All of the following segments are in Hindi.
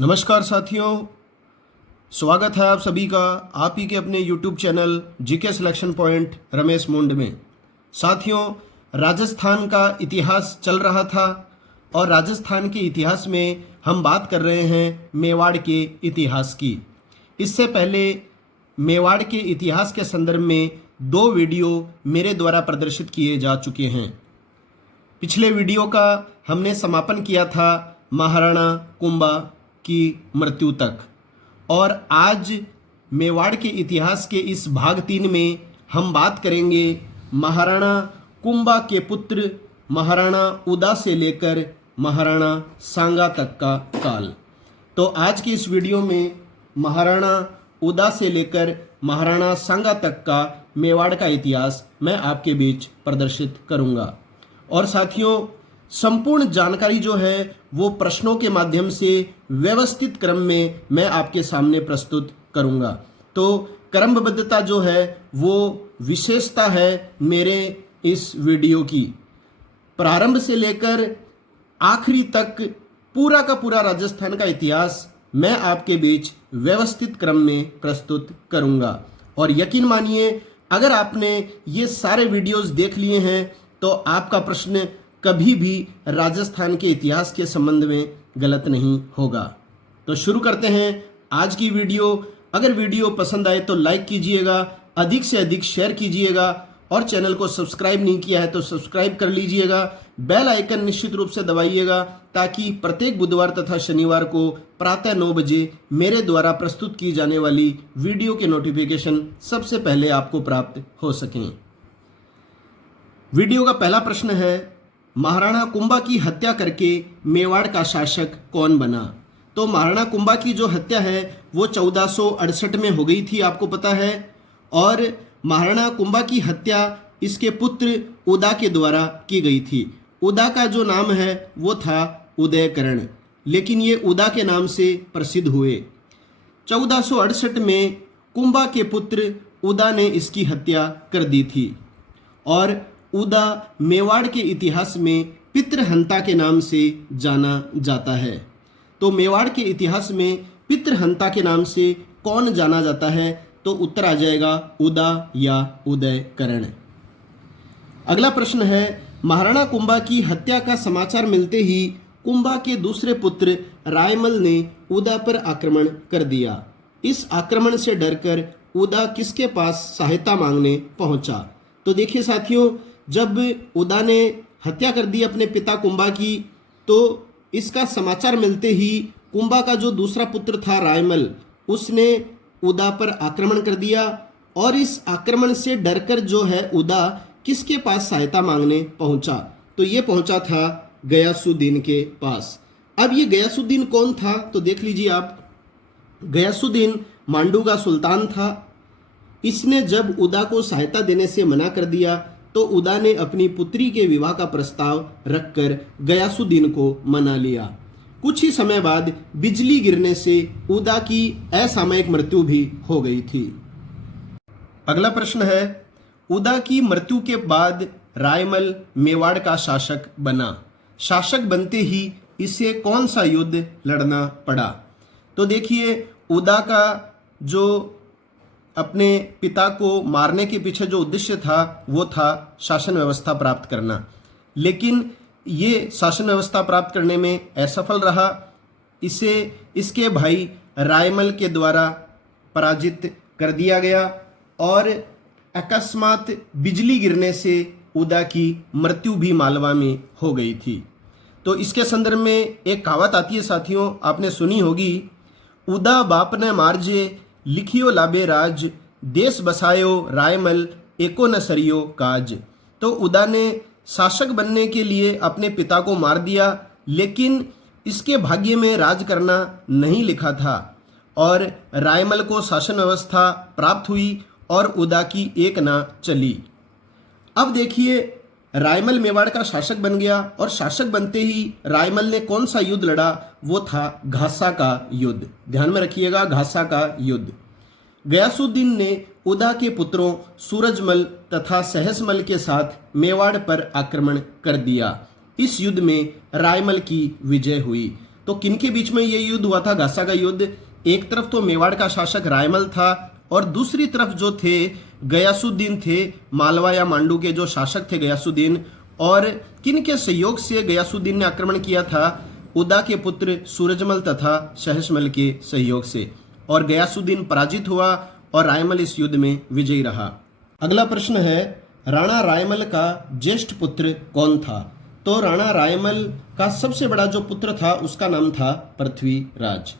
नमस्कार साथियों, स्वागत है आप सभी का आप ही के अपने YouTube channel GK selection point Ramesh मुंड में। साथियों, राजस्थान का इतिहास चल रहा था और राजस्थान के इतिहास में हम बात कर रहे हैं मेवाड़ के इतिहास की। इससे पहले मेवाड़ के इतिहास के संदर्भ में 2 वीडियो मेरे द्वारा प्रदर्शित किए जा चुके हैं। पिछले वीडियो का हमने समापन किया था महाराणा कुंभा की मृत्यु तक, और आज मेवाड़ के इतिहास के इस भाग 3 में हम बात करेंगे महाराणा कुंभा के पुत्र महाराणा उदा से लेकर महाराणा सांगा तक का काल। तो आज की इस वीडियो में महाराणा उदा से लेकर महाराणा सांगा तक का मेवाड़ का इतिहास मैं आपके बीच प्रदर्शित करूंगा। और साथियों, संपूर्ण जानकारी जो है वो प्रश्नों के माध्यम से व्यवस्थित क्रम में मैं आपके सामने प्रस्तुत करूंगा। तो क्रमबद्धता जो है वो विशेषता है मेरे इस वीडियो की। प्रारंभ से लेकर आखिरी तक पूरा का पूरा राजस्थान का इतिहास मैं आपके बीच व्यवस्थित क्रम में प्रस्तुत करूंगा। और यकीन मानिए, अगर आपने ये सारे वीडियोस देख लिए हैं तो आपका प्रश्न कभी भी राजस्थान के इतिहास के संबंध में गलत नहीं होगा। तो शुरू करते हैं आज की वीडियो। अगर वीडियो पसंद आए तो लाइक कीजिएगा, अधिक से अधिक शेयर कीजिएगा, और चैनल को सब्सक्राइब नहीं किया है तो सब्सक्राइब कर लीजिएगा। बेल आइकन निश्चित रूप से दबाइएगा ताकि प्रत्येक बुधवार तथा शनिवार को प्रातः 9 बजे मेरे द्वारा प्रस्तुत की जाने वाली वीडियो के नोटिफिकेशन सबसे पहले आपको प्राप्त हो सकें। वीडियो का पहला प्रश्न है, महाराणा कुंभा की हत्या करके मेवाड़ का शासक कौन बना? तो महाराणा कुंभा की जो हत्या है वो 1468 में हो गई थी, आपको पता है। और महाराणा कुंभा की हत्या इसके पुत्र उदा के द्वारा की गई थी। उदा का जो नाम है वो था उदयकरण, लेकिन ये उदा के नाम से प्रसिद्ध हुए। 1468 में कुंभा के पुत्र उदा ने इसकी हत्या कर दी थी। और उदा मेवाड़ के इतिहास में पितृहंता के नाम से जाना जाता है। तो मेवाड़ के इतिहास में पितृहंता के नाम से कौन जाना जाता है? तो उत्तर आ जाएगा उदा या उदयकरण। अगला प्रश्न है, महाराणा कुंभा की हत्या का समाचार मिलते ही कुंभा के दूसरे पुत्र रायमल ने उदा पर आक्रमण कर दिया। इस आक्रमण से डरकर उदा किसके पास सहायता मांगने पहुंचा? तो देखिए साथियों, जब उदा ने हत्या कर दी अपने पिता कुंभा की, तो इसका समाचार मिलते ही कुंभा का जो दूसरा पुत्र था रायमल, उसने उदा पर आक्रमण कर दिया। और इस आक्रमण से डरकर जो है उदा किसके पास सहायता मांगने पहुंचा? तो ये पहुंचा था गयासुद्दीन के पास। अब ये गयासुद्दीन कौन था? तो देख लीजिए आप, गयासुद्दीन मांडू का सुल्तान था। इसने जब उदा को सहायता देने से मना कर दिया तो उदा ने अपनी पुत्री के विवाह का प्रस्ताव रखकर गयासुद्दीन को मना लिया। कुछ ही समय बाद बिजली गिरने से उदा की असामयिक मृत्यु भी हो गई थी। अगला प्रश्न है, उदा की मृत्यु के बाद रायमल मेवाड़ का शासक बना। शासक बनते ही इसे कौन सा युद्ध लड़ना पड़ा? तो देखिए, उदा का जो अपने पिता को मारने के पीछे जो उद्देश्य था वो था शासन व्यवस्था प्राप्त करना, लेकिन ये शासन व्यवस्था प्राप्त करने में असफल रहा। इसे इसके भाई रायमल के द्वारा पराजित कर दिया गया और अकस्मात बिजली गिरने से उदा की मृत्यु भी मालवा में हो गई थी। तो इसके संदर्भ में एक कहावत आती है साथियों, आपने सुनी होगी, उदा बाप ने मारजे लिखियो लाबे राज, देश बसायो रायमल एको न सरियो काज। तो उदा ने शासक बनने के लिए अपने पिता को मार दिया, लेकिन इसके भाग्य में राज करना नहीं लिखा था और रायमल को शासन व्यवस्था प्राप्त हुई और उदा की एक ना चली। अब देखिए, रायमल मेवाड़ का शासक बन गया और शासक बनते ही रायमल ने कौन सा युद्ध लड़ा? वो था घासा का युद्ध। ध्यान में रखिएगा, घासा का युद्ध। गयासुद्दीन ने उदा के पुत्रों सूरजमल तथा सहसमल के साथ मेवाड़ पर आक्रमण कर दिया। इस युद्ध में रायमल की विजय हुई। तो किनके बीच में ये युद्ध हुआ था, घासा का युद्ध? एक तरफ तो मेवाड़ का शासक रायमल था और दूसरी तरफ जो थे गयासुद्दीन थे, मालवा या मांडू के जो शासक थे गयासुद्दीन। और किन के सहयोग से गयासुद्दीन ने आक्रमण किया था? उदा के पुत्र सूरजमल तथा सहसमल के सहयोग से। और गयासुद्दीन पराजित हुआ और रायमल इस युद्ध में विजयी रहा। अगला प्रश्न है, राणा रायमल का ज्येष्ठ पुत्र कौन था? तो राणा रायमल का सबसे बड़ा जो पुत्र था उसका नाम था पृथ्वीराज।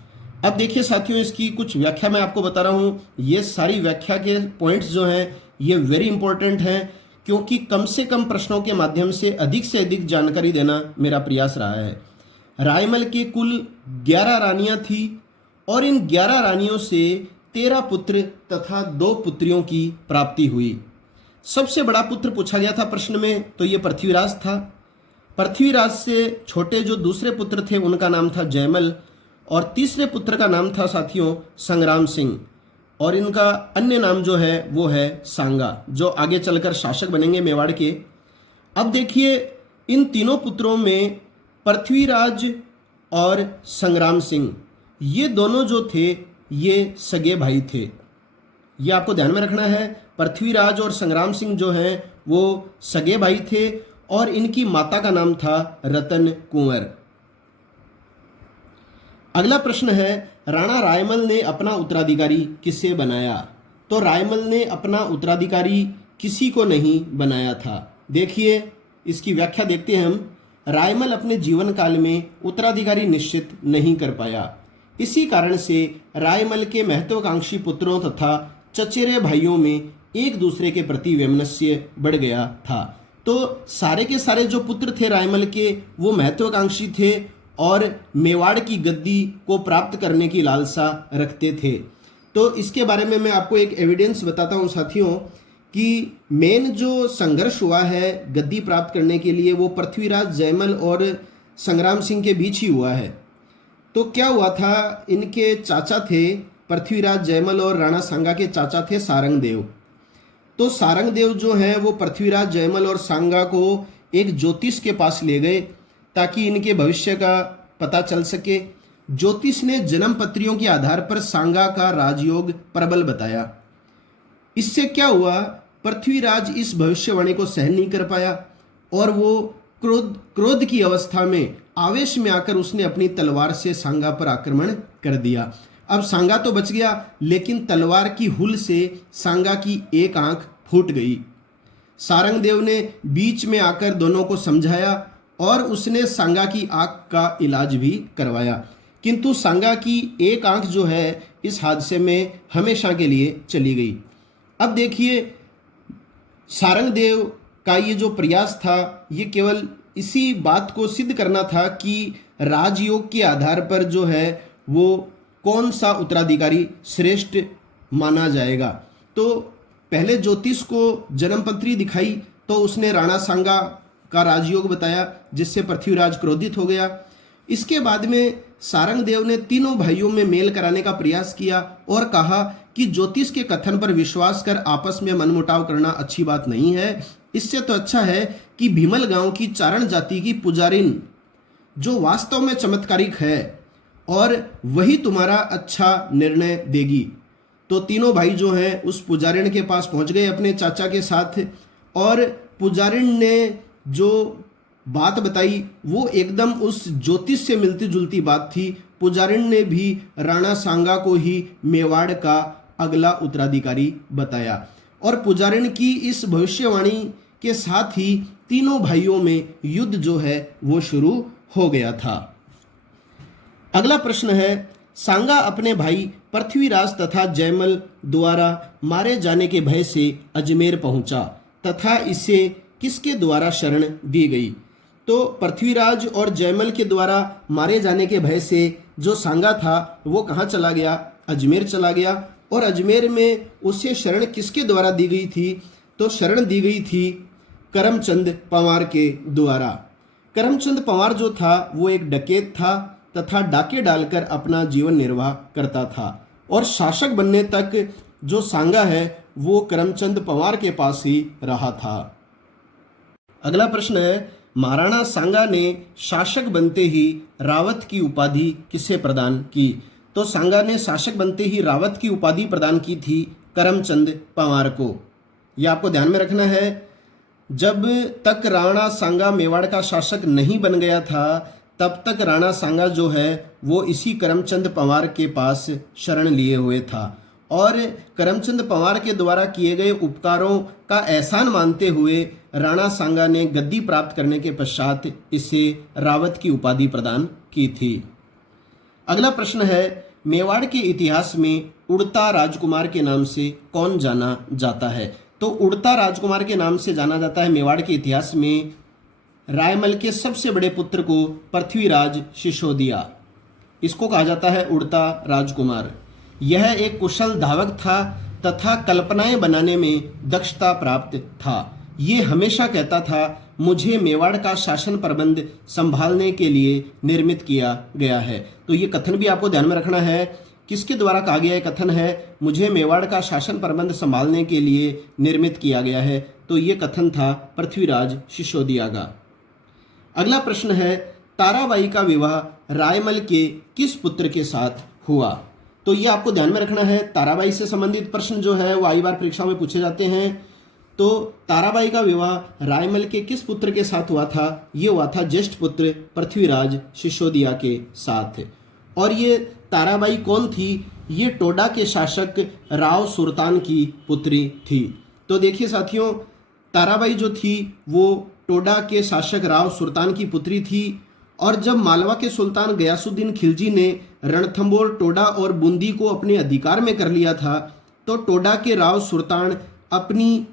अब देखिए साथियों, इसकी कुछ व्याख्या मैं आपको बता रहा हूँ। ये सारी व्याख्या के पॉइंट्स जो हैं ये वेरी इंपॉर्टेंट हैं, क्योंकि कम से कम प्रश्नों के माध्यम से अधिक जानकारी देना मेरा प्रयास रहा है। रायमल के कुल 11 रानियां थी और इन 11 रानियों से 13 पुत्र तथा 2 पुत्रियों की प्राप्ति हुई। सबसे बड़ा पुत्र पूछा गया था प्रश्न में, तो ये पृथ्वीराज था। पृथ्वीराज से छोटे जो दूसरे पुत्र थे उनका नाम था जयमल और तीसरे पुत्र का नाम था साथियों संग्राम सिंह। और इनका अन्य नाम जो है वो है सांगा, जो आगे चलकर शासक बनेंगे मेवाड़ के। अब देखिए, इन तीनों पुत्रों में पृथ्वीराज और संग्राम सिंह ये दोनों जो थे ये सगे भाई थे। ये आपको ध्यान में रखना है। पृथ्वीराज और संग्राम सिंह जो हैं वो सगे भाई थे और इनकी माता का नाम था रतन कुंवर। अगला प्रश्न है, राणा रायमल ने अपना उत्तराधिकारी किसे बनाया? तो रायमल ने अपना उत्तराधिकारी किसी को नहीं बनाया था। देखिए, इसकी व्याख्या देखते हैं हम। रायमल अपने जीवन काल में उत्तराधिकारी निश्चित नहीं कर पाया। इसी कारण से रायमल के महत्वाकांक्षी पुत्रों तथा चचेरे भाइयों में एक दूसरे के प्रति वैमनस्य बढ़ गया था। तो सारे के सारे जो पुत्र थे रायमल के वो महत्वाकांक्षी थे और मेवाड़ की गद्दी को प्राप्त करने की लालसा रखते थे। तो इसके बारे में मैं आपको एक एविडेंस बताता हूँ साथियों कि मेन जो संघर्ष हुआ है गद्दी प्राप्त करने के लिए वो पृथ्वीराज, जयमल और संग्राम सिंह के बीच ही हुआ है। तो क्या हुआ था, इनके चाचा थे पृथ्वीराज, जयमल और राणा सांगा के चाचा थे सारंग देव। तो सारंग देव जो हैं वो पृथ्वीराज, जयमल और सांगा को एक ज्योतिष के पास ले गए ताकि इनके भविष्य का पता चल सके। ज्योतिष ने जन्म पत्रियों के आधार पर सांगा का राजयोग प्रबल बताया। इससे क्या हुआ, पृथ्वीराज इस भविष्यवाणी को सहन नहीं कर पाया और वो क्रोध की अवस्था में आवेश में आकर उसने अपनी तलवार से सांगा पर आक्रमण कर दिया। अब सांगा तो बच गया, लेकिन तलवार की हुल से सांगा की एक आंख फूट गई। सारंग देव ने बीच में आकर दोनों को समझाया और उसने सांगा की आंख का इलाज भी करवाया, किंतु सांगा की एक आंख जो है इस हादसे में हमेशा के लिए चली गई। अब देखिए, सारंग देव का ये जो प्रयास था ये केवल इसी बात को सिद्ध करना था कि राजयोग के आधार पर जो है वो कौन सा उत्तराधिकारी श्रेष्ठ माना जाएगा। तो पहले ज्योतिष को जन्मपत्री दिखाई तो उसने राणा सांगा का राजयोग बताया, जिससे पृथ्वीराज क्रोधित हो गया। इसके बाद में सारंग देव ने तीनों भाइयों में मेल कराने का प्रयास किया और कहा कि ज्योतिष के कथन पर विश्वास कर आपस में मनमुटाव करना अच्छी बात नहीं है। इससे तो अच्छा है कि भीमल गांव की चारण जाति की पुजारिन जो वास्तव में चमत्कारिक है और वही तुम्हारा अच्छा निर्णय देगी। तो तीनों भाई जो हैं उस पुजारिन के पास पहुंच गए अपने चाचा के साथ और पुजारिन ने जो बात बताई वो एकदम उस ज्योतिष से मिलती जुलती बात थी। पुजारिन ने भी राणा सांगा को ही मेवाड़ का अगला उत्तराधिकारी बताया और पुजारिन की इस भविष्यवाणी के साथ ही तीनों भाइयों में युद्ध जो है वो शुरू हो गया था। अगला प्रश्न है, सांगा अपने भाई पृथ्वीराज तथा जयमल द्वारा मारे जाने के भय से अजमेर पहुंचा तथा इसे किसके द्वारा शरण दी गई? तो पृथ्वीराज और जयमल के द्वारा मारे जाने के भय से जो सांगा था वो कहाँ चला गया? अजमेर चला गया। और अजमेर में उसे शरण किसके द्वारा दी गई थी? तो शरण दी गई थी करमचंद पंवार के द्वारा। करमचंद पंवार जो था वो एक डकैत था तथा डाके डालकर अपना जीवन निर्वाह करता था और शासक बनने तक जो सांगा है वो करमचंद पंवार के पास ही रहा था। अगला प्रश्न है, महाराणा सांगा ने शासक बनते ही रावत की उपाधि किसे प्रदान की? तो सांगा ने शासक बनते ही रावत की उपाधि प्रदान की थी करमचंद पंवार को। यह आपको ध्यान में रखना है। जब तक राणा सांगा मेवाड़ का शासक नहीं बन गया था तब तक राणा सांगा जो है वो इसी करमचंद पंवार के पास शरण लिए हुए था और करमचंद पंवार के द्वारा किए गए उपकारों का एहसान मानते हुए राणा सांगा ने गद्दी प्राप्त करने के पश्चात इसे रावत की उपाधि प्रदान की थी। अगला प्रश्न है, मेवाड़ के इतिहास में उड़ता राजकुमार के नाम से कौन जाना जाता है? तो उड़ता राजकुमार के नाम से जाना जाता है मेवाड़ के इतिहास में रायमल के सबसे बड़े पुत्र को पृथ्वीराज सिसोदिया। इसको कहा जाता है उड़ता राजकुमार। यह एक कुशल धावक था तथा कल्पनाएं बनाने में दक्षता प्राप्त था। ये हमेशा कहता था, मुझे मेवाड़ का शासन प्रबंध संभालने के लिए निर्मित किया गया है। तो ये कथन भी आपको ध्यान में रखना है। किसके द्वारा कहा गया कथन है, मुझे मेवाड़ का शासन प्रबंध संभालने के लिए निर्मित किया गया है? तो ये कथन था पृथ्वीराज सिसोदिया का। अगला प्रश्न है, ताराबाई का विवाह रायमल के किस पुत्र के साथ हुआ? तो ये आपको ध्यान में रखना है। ताराबाई से संबंधित प्रश्न जो है वो आई बार परीक्षा में पूछे जाते हैं। तो ताराबाई का विवाह रायमल के किस पुत्र के साथ हुआ था? ये हुआ था ज्येष्ठ पुत्र पृथ्वीराज सिसोदिया के साथ। और ये ताराबाई कौन थी? ये टोडा के शासक राव सुल्तान की पुत्री थी। तो देखिए साथियों, ताराबाई जो थी वो टोडा के शासक राव सुल्तान की पुत्री थी। और जब मालवा के सुल्तान गयासुद्दीन खिलजी ने रणथंबोर, टोडा और बूंदी को अपने अधिकार में कर लिया था तो टोडा के राव सुल्तान अपनी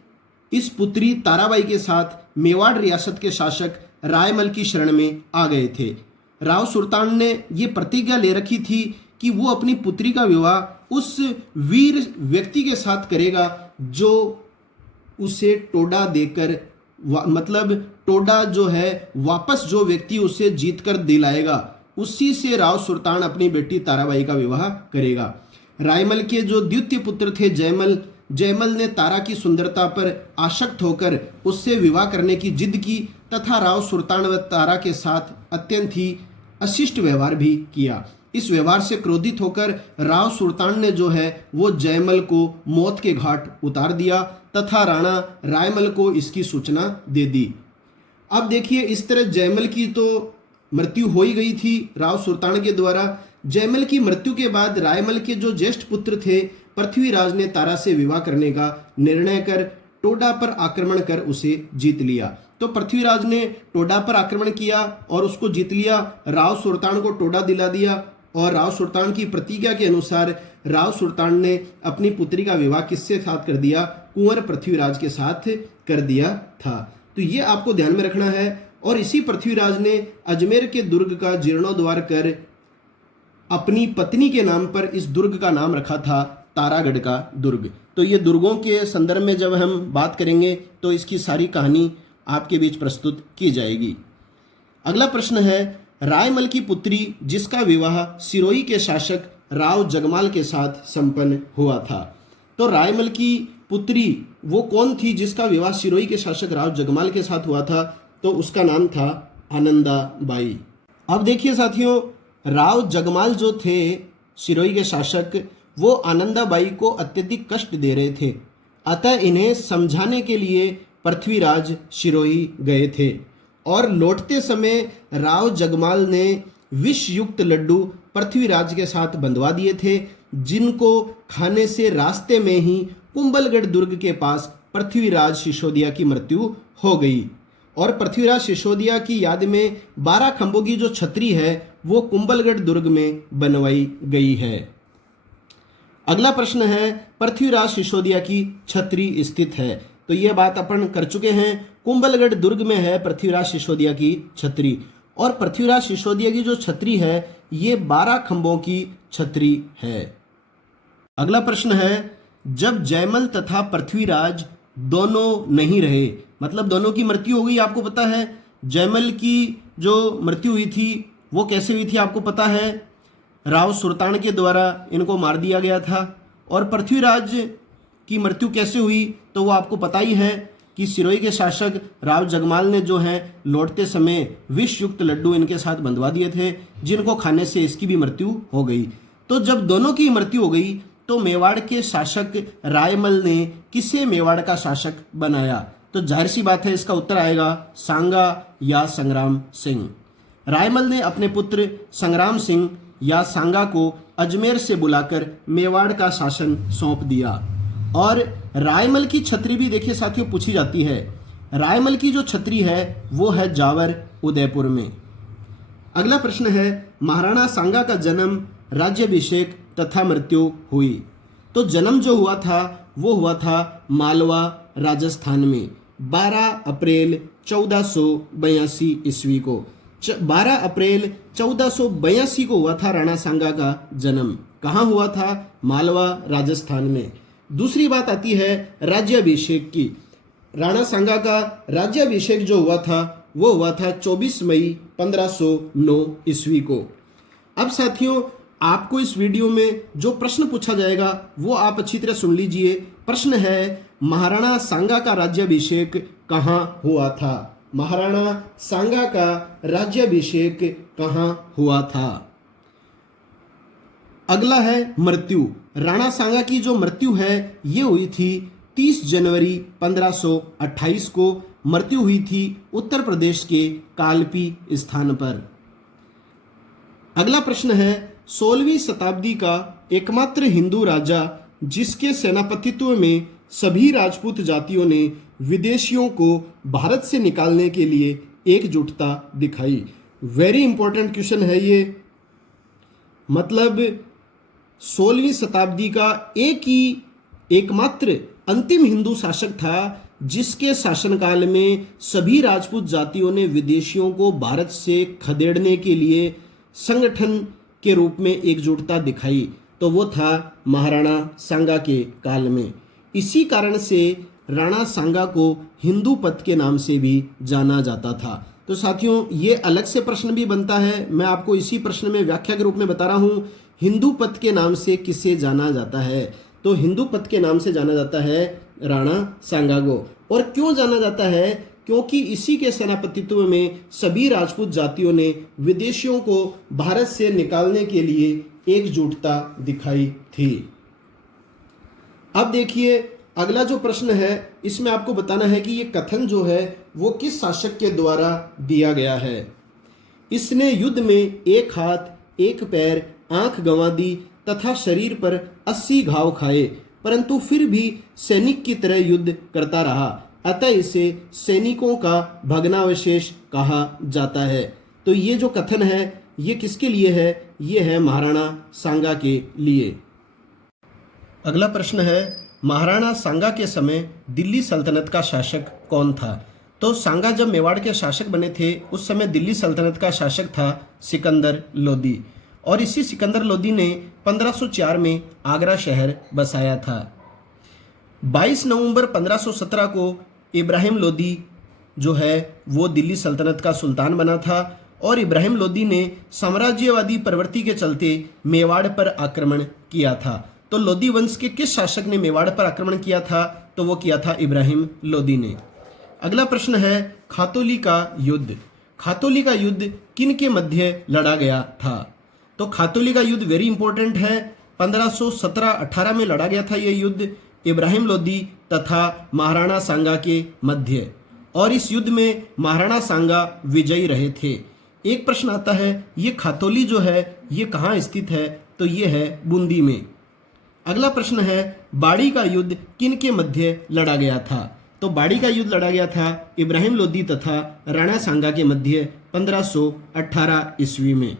इस पुत्री ताराबाई के साथ मेवाड़ रियासत के शासक रायमल की शरण में आ गए थे। राव सुल्तान ने ये प्रतिज्ञा ले रखी थी कि वो अपनी पुत्री का विवाह उस वीर व्यक्ति के साथ करेगा जो उसे टोडा देकर मतलब टोडा जो है वापस जो व्यक्ति उसे जीत कर दिलाएगा उसी से राव सुल्तान अपनी बेटी ताराबाई का विवाह करेगा। रायमल के जो द्वितीय पुत्र थे जयमल ने तारा की सुंदरता पर आसक्त होकर उससे विवाह करने की जिद की तथा राव सुल्तान व तारा के साथ अत्यंत ही अशिष्ट व्यवहार भी किया। इस व्यवहार से क्रोधित होकर राव सुल्तान ने जो है वो जयमल को मौत के घाट उतार दिया तथा राणा रायमल को इसकी सूचना दे दी। अब देखिए, इस तरह जयमल की तो मृत्यु हो ही गई थी राव सुल्तान के द्वारा। जयमल की मृत्यु के बाद रायमल के जो ज्येष्ठ पुत्र थे पृथ्वीराज ने तारा से विवाह करने का निर्णय कर टोडा पर आक्रमण कर उसे जीत लिया। तो पृथ्वीराज ने टोडा पर आक्रमण किया और उसको जीत लिया। राव सुल्तान को टोडा दिला दिया और राव सुल्तान की प्रतिज्ञा के अनुसार राव सुल्तान ने अपनी पुत्री का विवाह किसके साथ कर दिया? कुंवर पृथ्वीराज के साथ कर दिया था। तो ये आपको ध्यान में रखना है। और इसी पृथ्वीराज ने अजमेर के दुर्ग का जीर्णोद्धार कर अपनी पत्नी के नाम पर इस दुर्ग का नाम रखा था तारागढ़ का दुर्ग। तो ये दुर्गों के संदर्भ में जब हम बात करेंगे तो इसकी सारी कहानी आपके बीच प्रस्तुत की जाएगी। अगला प्रश्न है, रायमल की पुत्री जिसका विवाह सिरोही के शासक राव जगमाल के साथ संपन्न हुआ था। तो रायमल की पुत्री वो कौन थी जिसका विवाह सिरोही के शासक राव जगमाल के साथ हुआ था? तो उसका नाम था आनंदाबाई। अब देखिए साथियों, राव जगमाल जो थे सिरोही के शासक, वो आनंदाबाई को अत्यधिक कष्ट दे रहे थे। अतः इन्हें समझाने के लिए पृथ्वीराज सिरोही गए थे और लौटते समय राव जगमाल ने विष युक्त लड्डू पृथ्वीराज के साथ बंधवा दिए थे, जिनको खाने से रास्ते में ही कुंभलगढ़ दुर्ग के पास पृथ्वीराज सिसोदिया की मृत्यु हो गई। और पृथ्वीराज सिसोदिया की याद में 12 खंभों की जो छतरी है वो कुंभलगढ़ दुर्ग में बनवाई गई है। अगला प्रश्न है, पृथ्वीराज सिसोदिया की छतरी स्थित है। तो ये बात अपन कर चुके हैं, कुंभलगढ़ दुर्ग में है पृथ्वीराज सिसोदिया की छतरी। और पृथ्वीराज सिसोदिया की जो छतरी है ये 12 खंभों की छतरी है। अगला प्रश्न है, जब जयमल तथा पृथ्वीराज दोनों नहीं रहे, मतलब दोनों की मृत्यु हो गई, आपको पता है जयमल की जो मृत्यु हुई थी वो कैसे हुई थी आपको पता है, राव सुल्तान के द्वारा इनको मार दिया गया था। और पृथ्वीराज की मृत्यु कैसे हुई तो वो आपको पता ही है कि सिरोही के शासक राव जगमाल ने जो है लौटते समय विष युक्त लड्डू इनके साथ बंधवा दिए थे, जिनको खाने से इसकी भी मृत्यु हो गई। तो जब दोनों की मृत्यु हो गई तो मेवाड़ के शासक रायमल ने किसे मेवाड़ का शासक बनाया? तो जाहिर सी बात है इसका उत्तर आएगा सांगा या संग्राम सिंह। रायमल ने अपने पुत्र संग्राम सिंह या सांगा को अजमेर से बुलाकर मेवाड़ का शासन सौंप दिया। और रायमल की छतरी भी देखिए साथियों पूछी जाती है। रायमल की जो छतरी है वो है जावर उदयपुर में। अगला प्रश्न है महाराणा सांगा का जन्म, राज्याभिषेक तथा मृत्यु हुई। तो जन्म जो हुआ था वो हुआ था मालवा राजस्थान में 12 अप्रैल 1482 ईस्वी को। 12 अप्रैल 1482 को हुआ था राणा सांगा का जन्म। कहाँ हुआ था? मालवा राजस्थान में। दूसरी बात आती है राज्याभिषेक की। राणा सांगा का राज्याभिषेक जो हुआ था वो हुआ था 24 मई 1509 ईस्वी को। अब साथियों आपको इस वीडियो में जो प्रश्न पूछा जाएगा वो आप अच्छी तरह सुन लीजिए। प्रश्न है महाराणा सांगा का राज्याभिषेक कहाँ हुआ था? महाराणा सांगा का राज्याभिषेक कहाँ हुआ था? अगला है मृत्यु। राणा सांगा की जो मृत्यु है ये हुई थी 30 जनवरी 1528 को। मृत्यु हुई थी उत्तर प्रदेश के कालपी स्थान पर। अगला प्रश्न है 16वीं शताब्दी का एकमात्र हिंदू राजा जिसके सेनापतित्व में सभी राजपूत जातियों ने विदेशियों को भारत से निकालने के लिए एकजुटता दिखाई। वेरी इंपॉर्टेंट क्वेश्चन है ये। मतलब 16वीं शताब्दी का एकमात्र अंतिम हिंदू शासक था जिसके शासनकाल में सभी राजपूत जातियों ने विदेशियों को भारत से खदेड़ने के लिए संगठन के रूप में एकजुटता दिखाई। तो वो था महाराणा सांगा के काल में। इसी कारण से राणा सांगा को हिंदू पथ के नाम से भी जाना जाता था। तो साथियों ये अलग से प्रश्न भी बनता है, मैं आपको इसी प्रश्न में व्याख्या के रूप में बता रहा हूँ। हिंदू पथ के नाम से किसे जाना जाता है? तो हिंदू पथ के नाम से जाना जाता है राणा सांगा को। और क्यों जाना जाता है? क्योंकि इसी के सेनापतित्व में सभी राजपूत जातियों ने विदेशियों को भारत से निकालने के लिए एकजुटता दिखाई थी। अब देखिए अगला जो प्रश्न है इसमें आपको बताना है कि ये कथन जो है वो किस शासक के द्वारा दिया गया है। इसने युद्ध में एक हाथ, एक पैर, आंख गंवा दी तथा शरीर पर 80 घाव खाए, परंतु फिर भी सैनिक की तरह युद्ध करता रहा, अतः इसे सैनिकों का भग्नावशेष कहा जाता है। तो ये जो कथन है ये किसके लिए है? ये है महाराणा सांगा के लिए। अगला प्रश्न है महाराणा सांगा के समय दिल्ली सल्तनत का शासक कौन था? तो सांगा जब मेवाड़ के शासक बने थे उस समय दिल्ली सल्तनत का शासक था सिकंदर लोदी। और इसी सिकंदर लोदी ने 1504 में आगरा शहर बसाया था। 22 नवंबर 1517 को इब्राहिम लोदी जो है वो दिल्ली सल्तनत का सुल्तान बना था। और इब्राहिम लोदी ने साम्राज्यवादी प्रवृत्ति के चलते मेवाड़ पर आक्रमण किया था। तो लोदी वंश के किस शासक ने मेवाड़ पर आक्रमण किया था? तो वो किया था इब्राहिम लोदी ने। अगला प्रश्न है खातौली का युद्ध। खातौली का युद्ध किन के मध्य लड़ा गया था? तो खातौली का युद्ध वेरी इंपॉर्टेंट है। 1517-18 में लड़ा गया था यह युद्ध इब्राहिम लोदी तथा महाराणा सांगा के मध्य। और इस युद्ध में महाराणा सांगा विजयी रहे थे। एक प्रश्न आता है ये खातौली जो है ये कहाँ स्थित है? तो ये है बूंदी में। अगला प्रश्न है बाड़ी का युद्ध किन के मध्य लड़ा गया था? तो बाड़ी का युद्ध लड़ा गया था इब्राहिम लोदी तथा राणा सांगा के मध्य 1518 ईस्वी में।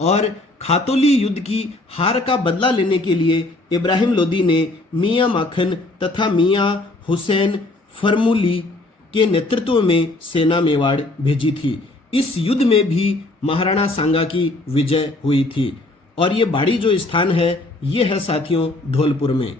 और खातौली युद्ध की हार का बदला लेने के लिए इब्राहिम लोदी ने मियां माखन तथा मियां हुसैन फरमूली के नेतृत्व में सेना मेवाड़ भेजी थी। इस युद्ध में भी महाराणा सांगा की विजय हुई थी। और ये बाड़ी जो स्थान है ये है साथियों धौलपुर में।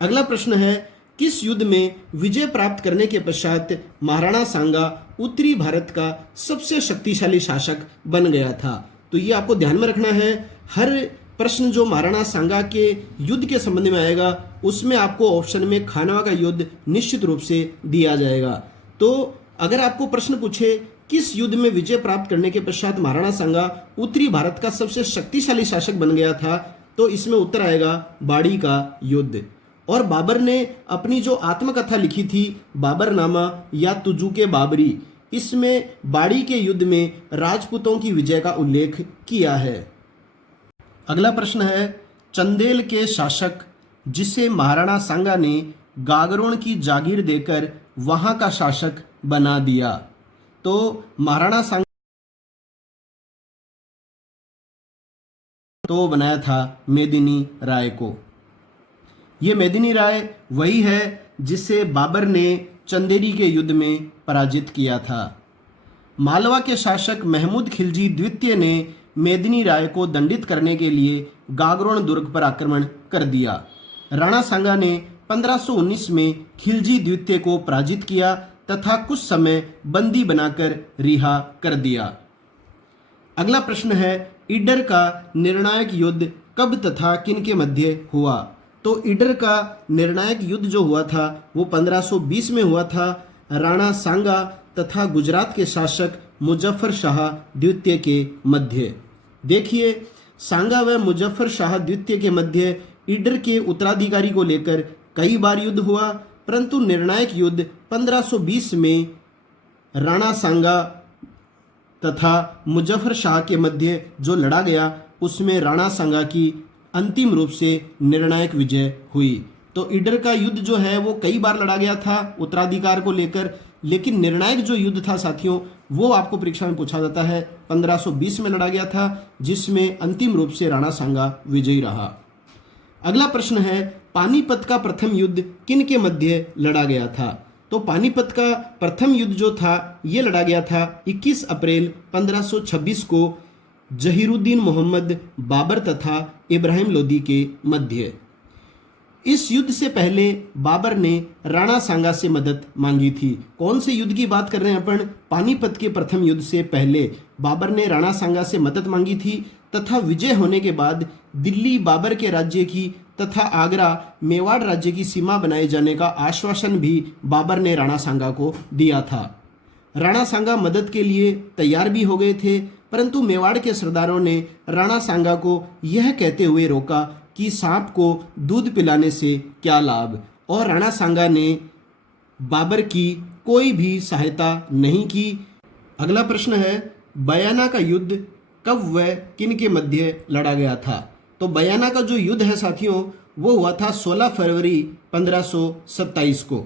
अगला प्रश्न है किस युद्ध में विजय प्राप्त करने के पश्चात महाराणा सांगा उत्तरी भारत का सबसे शक्तिशाली शासक बन गया था? तो ये आपको ध्यान में रखना है। हर प्रश्न जो महाराणा सांगा के युद्ध के संबंध में आएगा उसमें आपको ऑप्शन में खानवा का युद्ध निश्चित रूप से दिया जाएगा। तो अगर आपको प्रश्न पूछे किस युद्ध में विजय प्राप्त करने के पश्चात महाराणा सांगा उत्तरी भारत का सबसे शक्तिशाली शासक बन गया था, तो इसमें उत्तर आएगा बाड़ी का युद्ध। और बाबर ने अपनी जो आत्मकथा लिखी थी बाबरनामा या तुजुके बाबरी, इसमें बाड़ी के युद्ध में राजपूतों की विजय का उल्लेख किया है। अगला प्रश्न है, चंदेल के शासक जिसे महाराणा सांगा ने गागरोन की जागीर देकर वहां का शासक बना दिया, तो महाराणा सांगा तो बनाया था मेदिनी राय को। ये मेदिनी राय वही है जिसे बाबर ने चंदेरी के युद्ध में पराजित किया था। मालवा के शासक महमूद खिलजी द्वितीय ने मेदिनी राय को दंडित करने के लिए गागरोन दुर्ग पर आक्रमण कर दिया। राणा सांगा ने 1519 में खिलजी द्वितीय को पराजित किया तथा कुछ समय बंदी बनाकर रिहा कर दिया। अगला प्रश्न है, ईडर का निर्णायक युद्ध कब तथा किन के मध्य हुआ? तो ईडर का निर्णायक युद्ध जो हुआ था वो 1520 में हुआ था राणा सांगा तथा गुजरात के शासक मुजफ्फर शाह द्वितीय के मध्य। देखिए, सांगा व मुजफ्फर शाह द्वितीय के मध्य ईडर के उत्तराधिकारी को लेकर कई बार युद्ध हुआ, परंतु निर्णायक युद्ध 1520 में राणा सांगा तथा मुजफ्फर शाह के मध्य जो लड़ा गया उसमें राणा सांगा की अंतिम रूप से निर्णायक विजय हुई। तो ईडर का युद्ध जो है वो कई बार लड़ा गया था उत्तराधिकार को लेकर, लेकिन निर्णायक जो युद्ध था साथियों वो आपको परीक्षा में पूछा जाता है 1520 में लड़ा गया था, जिसमें अंतिम रूप से राणा सांगा विजयी रहा। अगला प्रश्न है, पानीपत का प्रथम युद्ध किन के मध्य लड़ा गया था? तो पानीपत का प्रथम युद्ध जो था ये लड़ा गया था 21 अप्रैल 1526 को जहीरुद्दीन मोहम्मद बाबर तथा इब्राहिम लोदी के मध्य। इस युद्ध से पहले बाबर ने राणा सांगा से मदद मांगी थी। कौन से युद्ध की बात कर रहे हैं अपन? पानीपत के प्रथम युद्ध से पहले बाबर ने राणा सांगा से मदद मांगी थी तथा विजय होने के बाद दिल्ली बाबर के राज्य की तथा आगरा मेवाड़ राज्य की सीमा बनाए जाने का आश्वासन भी बाबर ने राणा सांगा को दिया था। राणा सांगा मदद के लिए तैयार भी हो गए थे, परंतु मेवाड़ के सरदारों ने राणा सांगा को यह कहते हुए रोका कि सांप को दूध पिलाने से क्या लाभ, और राणा सांगा ने बाबर की कोई भी सहायता नहीं की। अगला प्रश्न है, बयाना का युद्ध कब व किन के मध्य लड़ा गया था? तो बयाना का जो युद्ध है साथियों वो हुआ था 16 फरवरी 1527 को।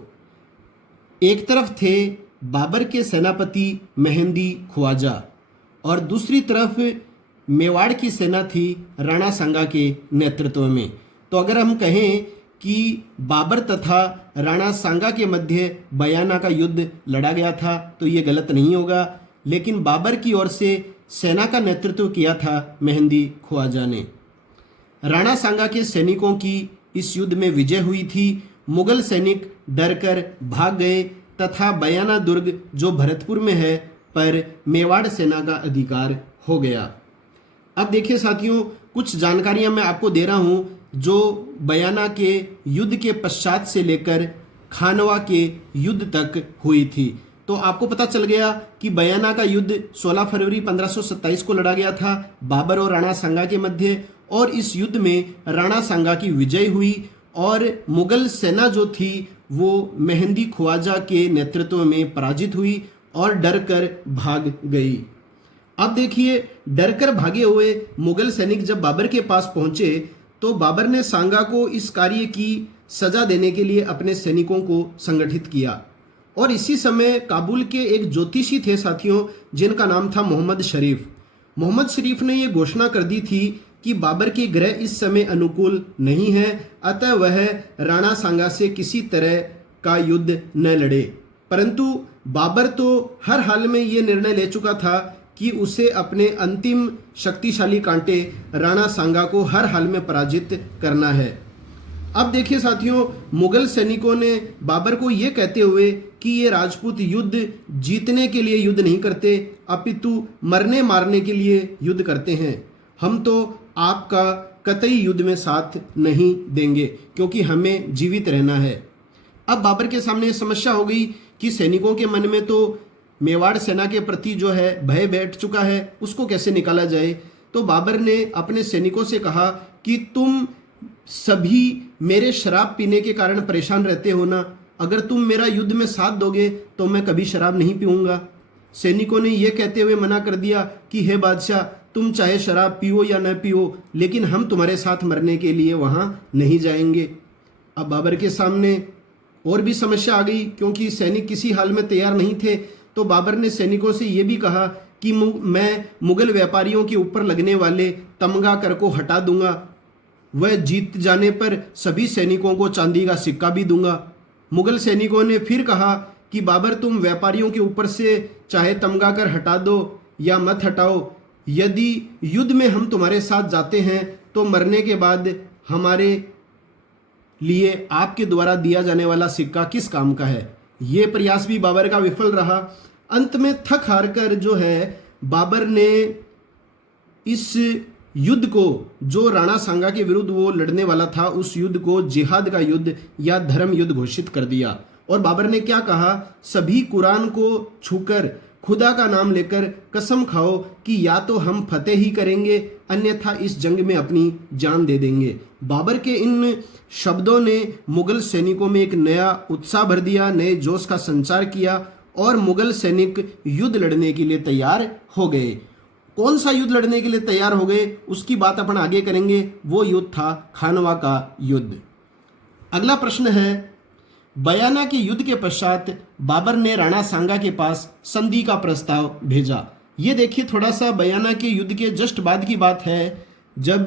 एक तरफ थे बाबर के सेनापति मेहंदी ख्वाजा और दूसरी तरफ मेवाड़ की सेना थी राणा सांगा के नेतृत्व में। तो अगर हम कहें कि बाबर तथा राणा सांगा के मध्य बयाना का युद्ध लड़ा गया था तो ये गलत नहीं होगा, लेकिन बाबर की ओर से सेना का नेतृत्व किया था मेहंदी ख्वाजा ने। राणा सांगा के सैनिकों की इस युद्ध में विजय हुई थी। मुगल सैनिक डरकर भाग गए तथा बयाना दुर्ग जो भरतपुर में है पर मेवाड़ सेना का अधिकार हो गया। अब देखिए साथियों, कुछ जानकारियां मैं आपको दे रहा हूं जो बयाना के युद्ध के पश्चात से लेकर खानवा के युद्ध तक हुई थी। तो आपको पता चल गया कि बयाना का युद्ध 16 फरवरी 1527 को लड़ा गया था बाबर और राणा सांगा के मध्य, और इस युद्ध में राणा सांगा की विजय हुई और मुगल सेना जो थी वो मेहंदी ख्वाजा के नेतृत्व में पराजित हुई और डरकर भाग गई। अब देखिए, डरकर भागे हुए मुगल सैनिक जब बाबर के पास पहुंचे तो बाबर ने सांगा को इस कार्य की सजा देने के लिए अपने सैनिकों को संगठित किया। और इसी समय काबुल के एक ज्योतिषी थे साथियों जिनका नाम था मोहम्मद शरीफ। मोहम्मद शरीफ ने यह घोषणा कर दी थी कि बाबर के ग्रह इस समय अनुकूल नहीं है, अतः वह राणा सांगा से किसी तरह का युद्ध न लड़े। परंतु बाबर तो हर हाल में ये निर्णय ले चुका था कि उसे अपने अंतिम शक्तिशाली कांटे राणा सांगा को हर हाल में पराजित करना है। अब देखिए साथियों, मुगल सैनिकों ने बाबर को ये कहते हुए कि ये राजपूत युद्ध जीतने के लिए युद्ध नहीं करते अपितु मरने मारने के लिए युद्ध करते हैं, हम तो आपका कतई युद्ध में साथ नहीं देंगे, क्योंकि हमें जीवित रहना है। अब बाबर के सामने ये समस्या हो गई कि सैनिकों के मन में तो मेवाड़ सेना के प्रति जो है भय बैठ चुका है, उसको कैसे निकाला जाए। तो बाबर ने अपने सैनिकों से कहा कि तुम सभी मेरे शराब पीने के कारण परेशान रहते हो ना, अगर तुम मेरा युद्ध में साथ दोगे तो मैं कभी शराब नहीं पीऊंगा। सैनिकों ने यह कहते हुए मना कर दिया कि हे बादशाह, तुम चाहे शराब पियो या न पियो, लेकिन हम तुम्हारे साथ मरने के लिए वहां नहीं जाएंगे। अब बाबर के सामने और भी समस्या आ गई, क्योंकि सैनिक किसी हाल में तैयार नहीं थे। तो बाबर ने सैनिकों से यह भी कहा कि मैं मुगल व्यापारियों के ऊपर लगने वाले तमगा कर को हटा दूंगा, वह जीत जाने पर सभी सैनिकों को चांदी का सिक्का भी दूंगा। मुगल सैनिकों ने फिर कहा कि बाबर, तुम व्यापारियों के ऊपर से चाहे तमगा कर हटा दो या मत हटाओ, यदि युद्ध में हम तुम्हारे साथ जाते हैं तो मरने के बाद हमारे लिए आपके द्वारा दिया जाने वाला सिक्का किस काम का है। ये प्रयास भी बाबर का विफल रहा। अंत में थक हार कर जो है बाबर ने इस युद्ध को, जो राणा सांगा के विरुद्ध वो लड़ने वाला था, उस युद्ध को जिहाद का युद्ध या धर्म युद्ध घोषित कर दिया। और बाबर ने क्या कहा, सभी कुरान को छूकर खुदा का नाम लेकर कसम खाओ कि या तो हम फतेह ही करेंगे, अन्यथा इस जंग में अपनी जान दे देंगे। बाबर के इन शब्दों ने मुगल सैनिकों में एक नया उत्साह भर दिया, नए जोश का संचार किया और मुगल सैनिक युद्ध लड़ने के लिए तैयार हो गए। कौन सा युद्ध लड़ने के लिए तैयार हो गए उसकी बात अपन आगे करेंगे। वो युद्ध था खानवा का युद्ध। अगला प्रश्न है, बयाना के युद्ध के पश्चात बाबर ने राणा सांगा के पास संधि का प्रस्ताव भेजा। ये देखिए, थोड़ा सा बयाना के युद्ध के जस्ट बाद की बात है, जब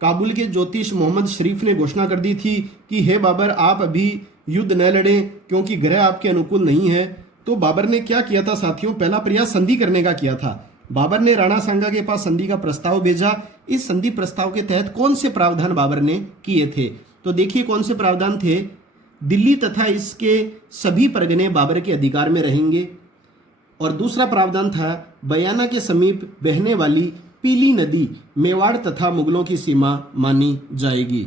काबुल के ज्योतिष मोहम्मद शरीफ ने घोषणा कर दी थी कि हे बाबर, आप अभी युद्ध न लड़ें क्योंकि ग्रह आपके अनुकूल नहीं है। तो बाबर ने क्या किया था साथियों, पहला प्रयास संधि करने का किया था। बाबर ने राणा सांगा के पास संधि का प्रस्ताव भेजा। इस संधि प्रस्ताव के तहत कौन से प्रावधान बाबर ने किए थे, तो देखिए कौन से प्रावधान थे। दिल्ली तथा इसके सभी परगने बाबर के अधिकार में रहेंगे। और दूसरा प्रावधान था, बयाना के समीप बहने वाली पीली नदी मेवाड़ तथा मुगलों की सीमा मानी जाएगी।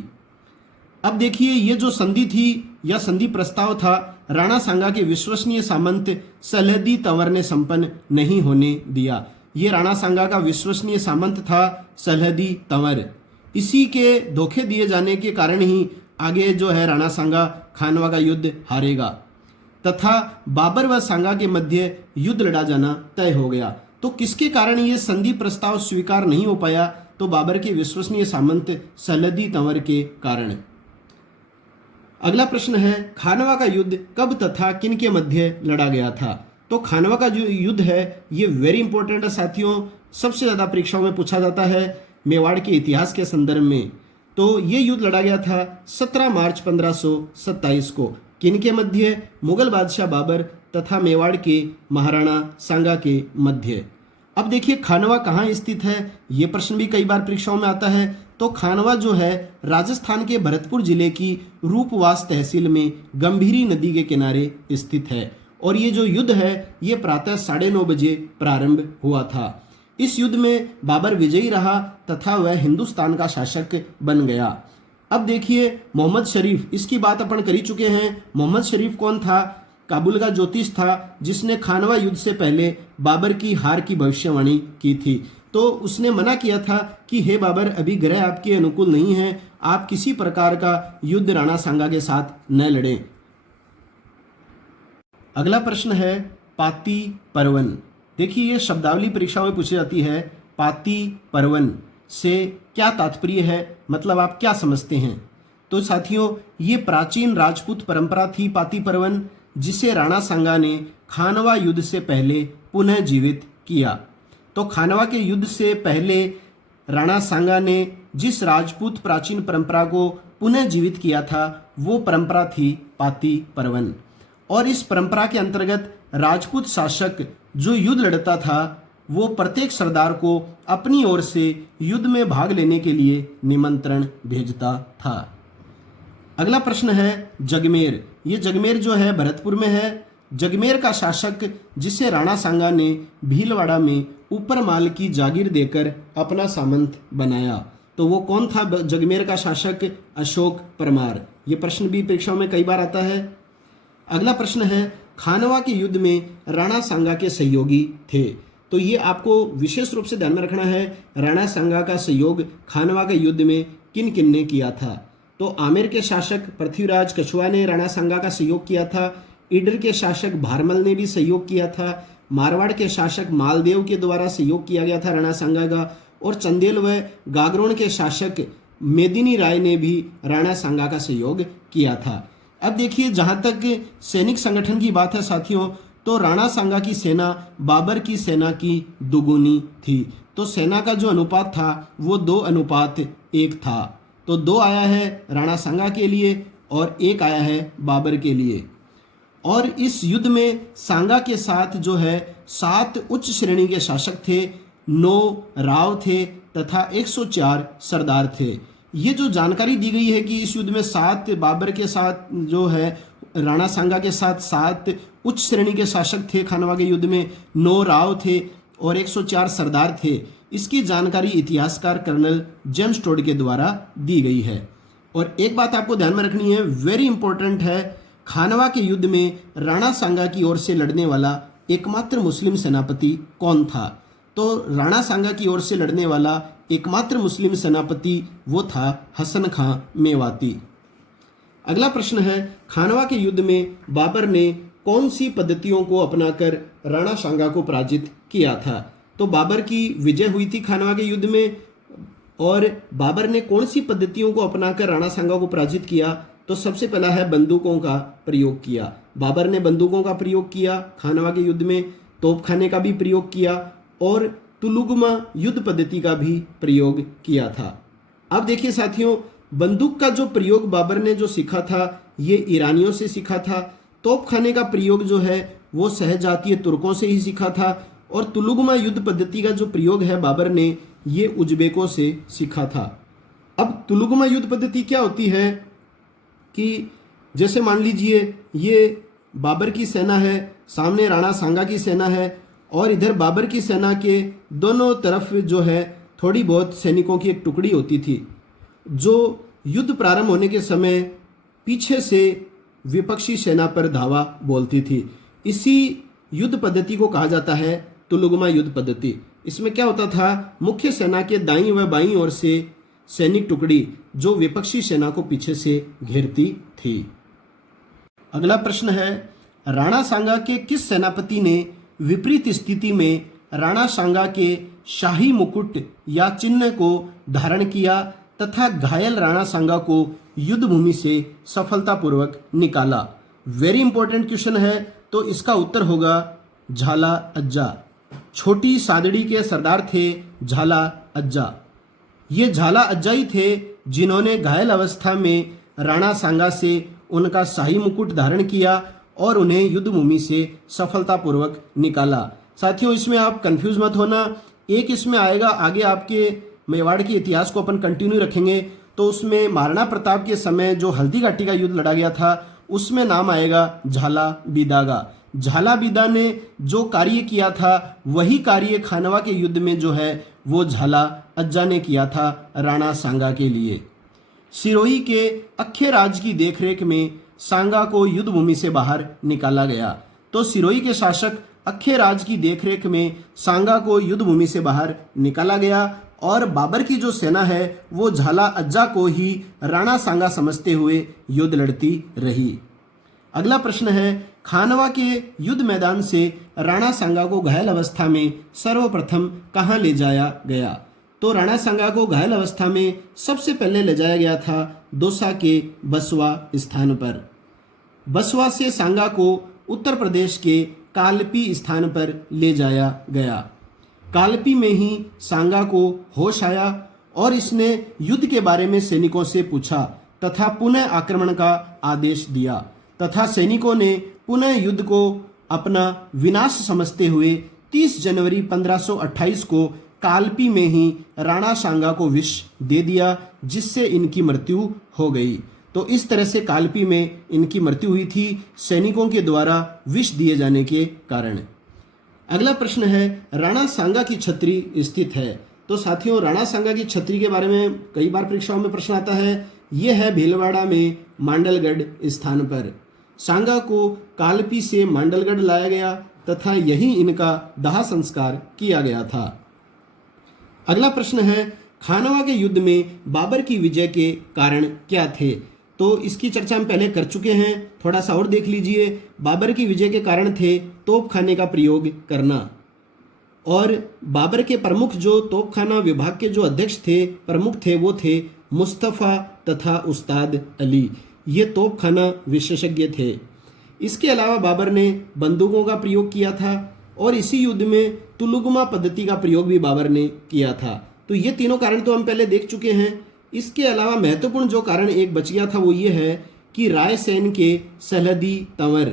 अब देखिए, ये जो संधि थी या संधि प्रस्ताव था, राणा सांगा के विश्वसनीय सामंत सलहदी तंवर ने संपन्न नहीं होने दिया। ये राणा सांगा का विश्वसनीय सामंत था सलहदी तंवर। इसी के धोखे दिए जाने के कारण ही आगे जो है राणा सांगा खानवा का युद्ध हारेगा तथा बाबर व सांगा के मध्य युद्ध लड़ा जाना तय हो गया। तो किसके कारण ये संधि प्रस्ताव स्वीकार नहीं हो पाया, तो बाबर के विश्वसनीय सामंत सलहदी तंवर के कारण। अगला प्रश्न है, खानवा का युद्ध कब तथा किन के मध्य लड़ा गया था। तो खानवा का जो युद्ध है ये वेरी इंपॉर्टेंट है साथियों, सबसे ज्यादा परीक्षाओं में पूछा जाता है मेवाड़ के इतिहास के संदर्भ में। तो ये युद्ध लड़ा गया था 17 मार्च 1527 को। किनके मध्य, मुगल बादशाह बाबर तथा मेवाड़ के महाराणा सांगा के मध्य। अब देखिए खानवा कहाँ स्थित है, ये प्रश्न भी कई बार परीक्षाओं में आता है। तो खानवा जो है राजस्थान के भरतपुर जिले की रूपवास तहसील में गंभीरी नदी के किनारे स्थित है। और ये जो युद्ध है ये प्रातः 9:30 बजे प्रारंभ हुआ था। इस युद्ध में बाबर विजयी रहा तथा वह हिंदुस्तान का शासक बन गया। अब देखिए मोहम्मद शरीफ, इसकी बात अपन कर ही चुके हैं। मोहम्मद शरीफ कौन था, काबुल का ज्योतिष था जिसने खानवा युद्ध से पहले बाबर की हार की भविष्यवाणी की थी। तो उसने मना किया था कि हे बाबर, अभी ग्रह आपके अनुकूल नहीं है, आप किसी प्रकार का युद्ध राणा सांगा के साथ न लड़ें। अगला प्रश्न है पाती परवन। देखिए ये शब्दावली परीक्षाओं में पूछी जाती है। पाती परवन से क्या तात्पर्य है, मतलब आप क्या समझते हैं। तो साथियों ये प्राचीन राजपूत परंपरा थी पाती परवन, जिसे राणा सांगा ने खानवा युद्ध से पहले पुनः जीवित किया। तो खानवा के युद्ध से पहले राणा सांगा ने जिस राजपूत प्राचीन परंपरा को पुनः जीवित किया था वो परंपरा थी पाती परवन। और इस परंपरा के अंतर्गत राजपूत शासक जो युद्ध लड़ता था वो प्रत्येक सरदार को अपनी ओर से युद्ध में भाग लेने के लिए निमंत्रण भेजता था। अगला प्रश्न है जगमेर। ये जगमेर जो है भरतपुर में है। जगमेर का शासक जिसे राणा सांगा ने भीलवाड़ा में ऊपर माल की जागीर देकर अपना सामंत बनाया। तो वो कौन था जगमेर का शासक? अशोक परमार। ये प्रश्न भी परीक्षाओं में कई बार आता है। अगला प्रश्न है, खानवा के युद्ध में राणा सांगा के सहयोगी थे। तो ये आपको विशेष रूप से ध्यान में रखना है, राणा सांगा का सहयोग खानवा के युद्ध में किन किन ने किया था? तो आमेर के शासक पृथ्वीराज कछुआ ने राणा सांगा का सहयोग किया था। ईडर के शासक भारमल ने भी सहयोग किया था। मारवाड़ के शासक मालदेव के द्वारा सहयोग किया गया था राणा सांगा का। और चंदेल व गागरोन के शासक मेदिनी राय ने भी राणा सांगा का सहयोग किया था। अब देखिए, जहां तक सैनिक संगठन की बात है साथियों, तो राणा सांगा की सेना बाबर की सेना की दुगुनी थी। तो सेना का जो अनुपात था वो 2:1 था। तो 2 आया है राणा सांगा के लिए और 1 आया है बाबर के लिए। और इस युद्ध में सांगा के साथ जो है 7 उच्च श्रेणी के शासक थे, 9 राव थे तथा 104 सरदार थे। ये जो जानकारी दी गई है कि इस युद्ध में 7 बाबर के साथ जो है राणा सांगा के साथ 7 उच्च श्रेणी के शासक थे खानवा के युद्ध में, 9 राव थे और 104 सरदार थे, इसकी जानकारी इतिहासकार कर्नल जेम्स टोड के द्वारा दी गई है। और एक बात आपको ध्यान में रखनी है, वेरी इंपॉर्टेंट है, खानवा के युद्ध में राणा सांगा की ओर से लड़ने वाला एकमात्र मुस्लिम सेनापति कौन था? तो राणा सांगा की ओर से लड़ने वाला एकमात्र मुस्लिम सेनापति वो था हसन खां मेवाती। अगला प्रश्न है, खानवा के युद्ध में बाबर ने कौन सी पद्धतियों को अपनाकर राणा सांगा को पराजित किया था? तो बाबर की विजय हुई थी खानवा के युद्ध में, और बाबर ने कौन सी पद्धतियों को अपनाकर राणा सांगा को पराजित किया? तो सबसे पहला है बंदूकों का प्रयोग किया। बाबर ने बंदूकों का प्रयोग किया खानवा के युद्ध में, तोपखाने का भी प्रयोग किया और तुलुगमा युद्ध पद्धति का भी प्रयोग किया था। अब देखिए साथियों, बंदूक का जो प्रयोग बाबर ने जो सीखा था ये ईरानियों से सीखा था। तोपखाने का प्रयोग जो है वो सहजातीय तुर्कों से ही सीखा था। और तुलुगमा युद्ध पद्धति का जो प्रयोग है बाबर ने ये उज्बेकों से सीखा था। अब तुलुगमा युद्ध पद्धति क्या होती है कि जैसे मान लीजिए ये बाबर की सेना है, सामने राणा सांगा की सेना है और इधर बाबर की सेना के दोनों तरफ जो है थोड़ी बहुत सैनिकों की एक टुकड़ी होती थी जो युद्ध प्रारंभ होने के समय पीछे से विपक्षी सेना पर धावा बोलती थी। इसी युद्ध पद्धति को कहा जाता है तुलुगमा युद्ध पद्धति। इसमें क्या होता था, मुख्य सेना के दाईं व बाईं ओर से सैनिक टुकड़ी जो विपक्षी सेना को पीछे से घेरती थी। अगला प्रश्न है, राणा सांगा के किस सेनापति ने विपरीत स्थिति में राणा सांगा के शाही मुकुट या चिन्ह को धारण किया तथा घायल राणा सांगा को युद्ध भूमि से सफलतापूर्वक निकाला? वेरी इंपॉर्टेंट क्वेश्चन है, तो इसका उत्तर होगा झाला अज्जा। छोटी सादड़ी के सरदार थे झाला अज्जा। ये झाला अज्जा ही थे जिन्होंने घायल अवस्था में राणा सांगा से उनका शाही मुकुट धारण किया और उन्हें युद्ध भूमि से सफलतापूर्वक निकाला। साथियों, इसमें आप कंफ्यूज मत होना, एक इसमें आएगा आगे आपके मेवाड़ के इतिहास को अपन कंटिन्यू रखेंगे तो उसमें महाराणा प्रताप के समय जो हल्दी घाटी का युद्ध लड़ा गया था उसमें नाम आएगा झाला बिदागा। झाला बिदा ने जो कार्य किया था वही कार्य खानवा के युद्ध में जो है वो झाला अज्जा ने किया था राणा सांगा के लिए। सिरोही के अक्खे राज की देखरेख में सांगा को युद्ध भूमि से बाहर निकाला गया। तो सिरोही के शासक अक्खे राज की देखरेख में सांगा को युद्ध भूमि से बाहर निकाला गया और बाबर की जो सेना है वो झाला अज्जा को ही राणा सांगा समझते हुए युद्ध लड़ती रही। अगला प्रश्न है, खानवा के युद्ध मैदान से राणा सांगा को घायल अवस्था में सर्वप्रथम कहाँ ले जाया गया? तो राणा सांगा को घायल अवस्था में सबसे पहले ले जाया गया था दौसा के बसवा स्थान पर। बसवा से सांगा को उत्तर प्रदेश के कालपी स्थान पर ले जाया गया। कालपी में ही सांगा को होश आया और इसने युद्ध के बारे में सैनिकों से पूछा तथा पुनः आक्रमण का आदेश दिया तथा सैनिकों ने पुनः युद्ध को अपना विनाश समझते हुए 30 जनवरी 1528 को कालपी में ही राणा सांगा को विष दे दिया जिससे इनकी मृत्यु हो गई। तो इस तरह से कालपी में इनकी मृत्यु हुई थी सैनिकों के द्वारा विष दिए जाने के कारण। अगला प्रश्न है, राणा सांगा की छत्री स्थित है तो साथियों राणा सांगा की छतरी के बारे में कई बार परीक्षाओं में प्रश्न आता है। ये है भीलवाड़ा में मांडलगढ़ स्थान पर। सांगा को कालपी से मांडलगढ़ लाया गया तथा यहीं इनका दाह संस्कार किया गया था। अगला प्रश्न है, खानवा के युद्ध में बाबर की विजय के कारण क्या थे? तो इसकी चर्चा हम पहले कर चुके हैं, थोड़ा सा और देख लीजिए। बाबर की विजय के कारण थे तोपखाने का प्रयोग करना, और बाबर के प्रमुख जो तोपखाना विभाग के जो अध्यक्ष थे, प्रमुख थे, वो थे मुस्तफ़ा तथा उस्ताद अली। ये तोपखाना विशेषज्ञ थे। इसके अलावा बाबर ने बंदूकों का प्रयोग किया था और इसी युद्ध में तुलुगमा पद्धति का प्रयोग भी बाबर ने किया था। तो ये तीनों कारण तो हम पहले देख चुके हैं। इसके अलावा महत्वपूर्ण जो कारण एक बच गया था वो ये है कि रायसेन के सलहदी तंवर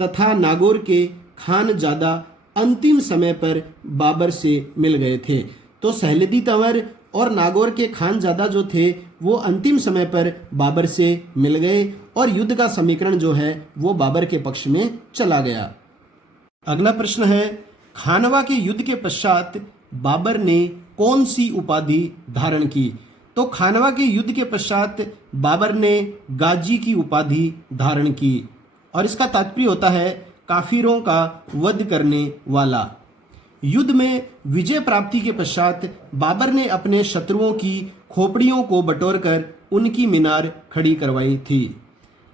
तथा नागौर के खानजादा अंतिम समय पर बाबर से मिल गए थे। तो सलहदी तंवर और नागौर के खानजादा जो थे वो अंतिम समय पर बाबर से मिल गए और युद्ध का समीकरण जो है वो बाबर के पक्ष में चला गया। अगला प्रश्न है, खानवा के युद्ध के पश्चात बाबर ने कौन सी उपाधि धारण की? तो खानवा के युद्ध के पश्चात बाबर ने गाजी की उपाधि धारण की और इसका तात्पर्य होता है काफिरों का वध करने वाला। युद्ध में विजय प्राप्ति के पश्चात बाबर ने अपने शत्रुओं की खोपड़ियों को बटोरकर उनकी मीनार खड़ी करवाई थी।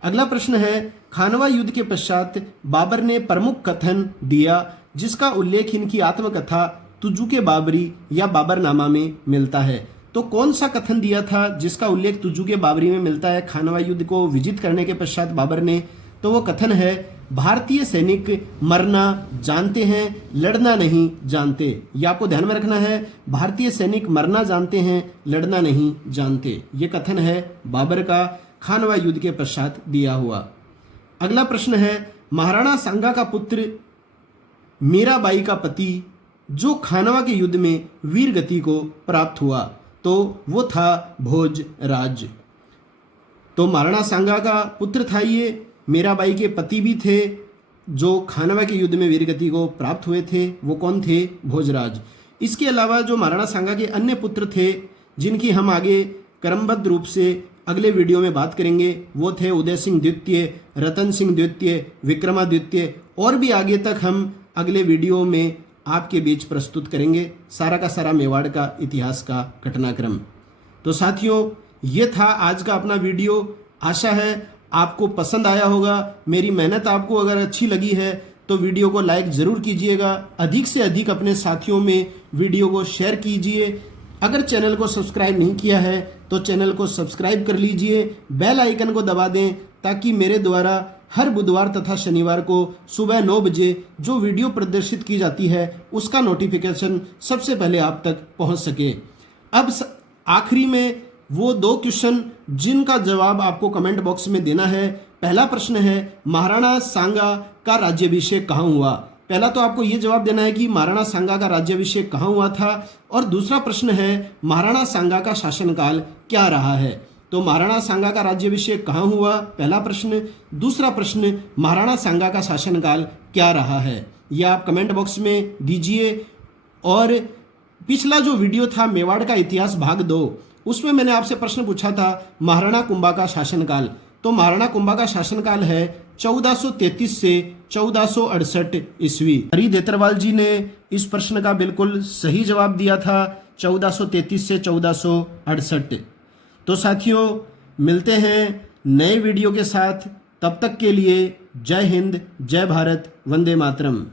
अगला प्रश्न है, खानवा युद्ध के पश्चात बाबर ने प्रमुख कथन दिया जिसका उल्लेख इनकी आत्मकथा तुजुके बाबरी या बाबरनामा में मिलता है। तो कौन सा कथन दिया था जिसका उल्लेख तुजुके बाबरी में मिलता है खानवा युद्ध को विजित करने के पश्चात बाबर ने? तो वो कथन है, भारतीय सैनिक मरना जानते हैं, लड़ना नहीं जानते। ये आपको ध्यान में रखना है, भारतीय सैनिक मरना जानते हैं, लड़ना नहीं जानते। ये कथन है बाबर का खानवा युद्ध के पश्चात दिया हुआ। अगला प्रश्न है, महाराणा सांगा का पुत्र मीराबाई का पति जो खानवा के युद्ध में वीर गति को प्राप्त हुआ, तो वो था भोजराज। तो महाराणा सांगा का पुत्र था ये, मीराबाई के पति भी थे जो खानवा के युद्ध में वीरगति को प्राप्त हुए थे। वो कौन थे? भोजराज। इसके अलावा जो महाराणा सांगा के अन्य पुत्र थे जिनकी हम आगे क्रमबद्ध रूप से अगले वीडियो में बात करेंगे, वो थे उदय सिंह द्वितीय, रतन सिंह द्वितीय, विक्रमादित्य, और भी आगे तक हम अगले वीडियो में आपके बीच प्रस्तुत करेंगे सारा का सारा मेवाड़ का इतिहास का घटनाक्रम। तो साथियों, ये था आज का अपना वीडियो। आशा है आपको पसंद आया होगा। मेरी मेहनत आपको अगर अच्छी लगी है तो वीडियो को लाइक ज़रूर कीजिएगा, अधिक से अधिक अपने साथियों में वीडियो को शेयर कीजिए। अगर चैनल को सब्सक्राइब नहीं किया है तो चैनल को सब्सक्राइब कर लीजिए, बेल आइकन को दबा दें ताकि मेरे द्वारा हर बुधवार तथा शनिवार को सुबह 9 बजे जो वीडियो प्रदर्शित की जाती है उसका नोटिफिकेशन सबसे पहले आप तक पहुंच सके। अब आखिरी में वो 2 क्वेश्चन जिनका जवाब आपको कमेंट बॉक्स में देना है। पहला प्रश्न है, महाराणा सांगा का राज्याभिषेक कहाँ हुआ? पहला तो आपको ये जवाब देना है कि महाराणा सांगा का राज्याभिषेक कहाँ हुआ था, और दूसरा प्रश्न है, महाराणा सांगा का शासनकाल क्या रहा है? तो महाराणा सांगा का राज्याभिषेक कहाँ हुआ, पहला प्रश्न। दूसरा प्रश्न, महाराणा सांगा का शासनकाल क्या रहा है? यह आप कमेंट बॉक्स में दीजिए। और पिछला जो वीडियो था मेवाड़ का इतिहास भाग 2, उसमें मैंने आपसे प्रश्न पूछा था महाराणा कुंभा का शासनकाल। तो महाराणा कुंभा का शासनकाल है 1433 से 1468 ईस्वी। हरि देतरवाल जी ने इस प्रश्न का बिल्कुल सही जवाब दिया था, 1433 से 1468। तो साथियों, मिलते हैं नए वीडियो के साथ। तब तक के लिए जय हिंद, जय भारत, वंदे मातरम।